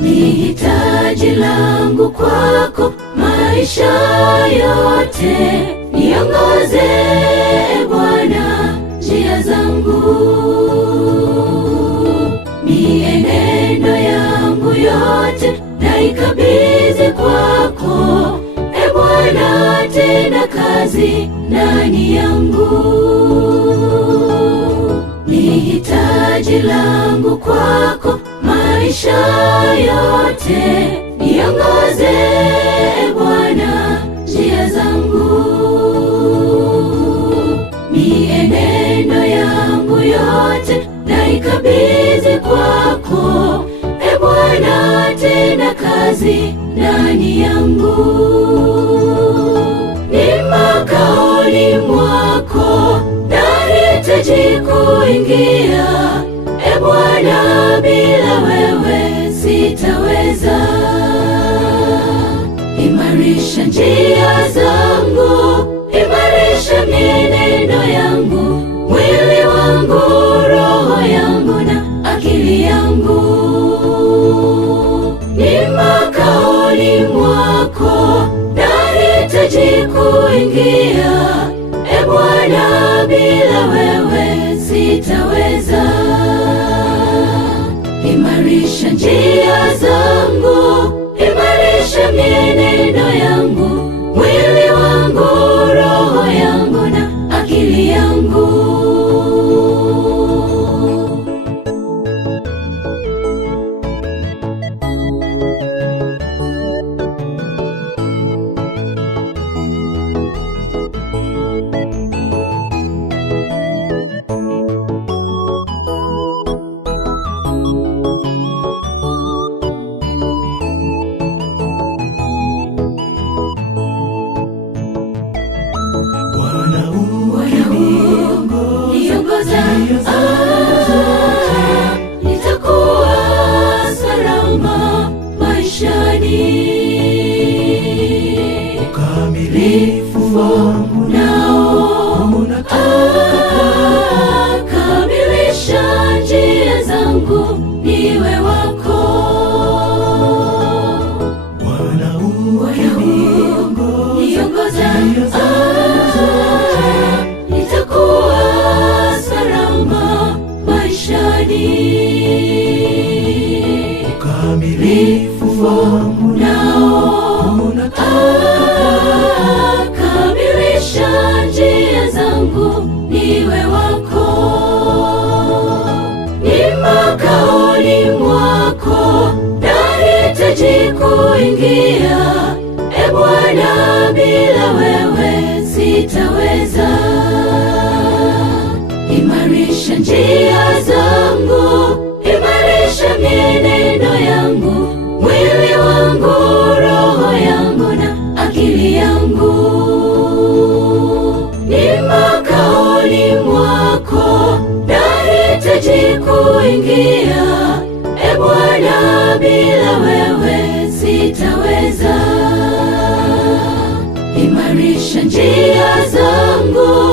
Ni hitaji langu kwako maisha yote, niongoze Bwana njia zangu, mienendo yangu yote naikabidhi kwako. Bwana, tenda kazi ndani yangu. Ni hitaji langu kwako maisha yote, niongoze Bwana njia zangu, mienendo yangu yote naikabidhi kwako. Bwana, tenda kazi ndani yangu. Ni makaoni mwako nahitaji kuingia. Bwana, bila wewe sitaweza. Imarisha njia zangu, imarisha mienendo yangu, mwili wangu, roho yangu na akili yangu. Ni makaoni mwako nahitaji kuingia. Bwana, bila wewe sitaweza. Imarisha njia zangu, imarisha mienendo yangu, mwili wangu, roho yangu na akili yangu. Nitakuwa salama maishani. Ukamilifu wangu nao kamilisha njia zangu, niwe wako. Bwana, niongoze. Nitakuwa salama maishani. Ukamilifu wangu nao kamilisha njia zangu, niwe wako. Ni makaoni mwako nahitaji kuingia. Bwana, bila wewe sitaweza. Imarisha njia zangu, imarisha mienendo yangu, mwili wangu, roho yangu na akili yangu. Ni makaoni mwako nahitaji kuingia. Bwana, bila wewe sitaweza. Imarisha njia zangu,